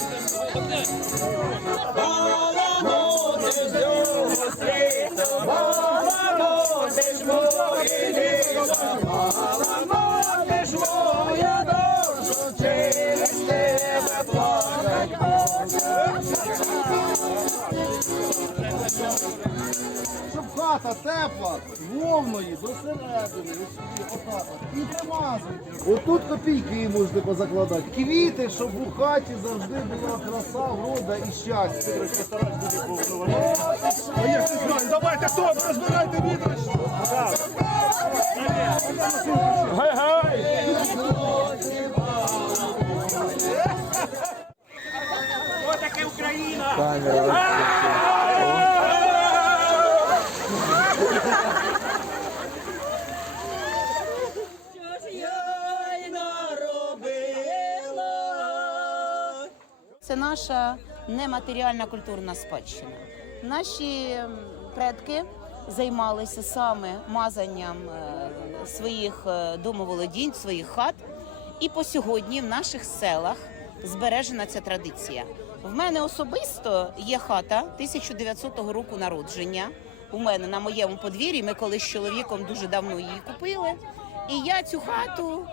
All I know is хата тепла, вовної до середини, ось сюди, отак. І примазуйте. Отут копійки її можете позакладати. Квіти, щоб у хаті завжди була краса, врода і щастя. А я не знаю, давайте стоп, розбирайте відра. Гай-гай! Що таке Україна? Це наша нематеріальна культурна спадщина. Наші предки займалися саме мазанням е, своїх е, домоволодінь, своїх хат. І по сьогодні в наших селах збережена ця традиція. В мене особисто є хата 1900 року народження. У мене на моєму подвір'ї. Ми колись з чоловіком дуже давно її купили. І я цю хату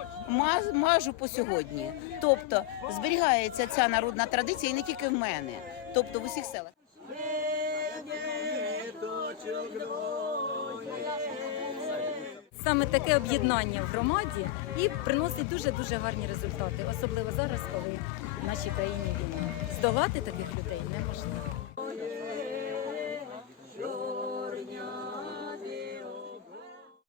мажу по сьогодні. Тобто зберігається ця народна традиція і не тільки в мене, тобто в усіх селах. Саме таке об'єднання в громаді і приносить дуже дуже гарні результати, особливо зараз, коли в нашій країні війна. Здолати таких людей неможливо.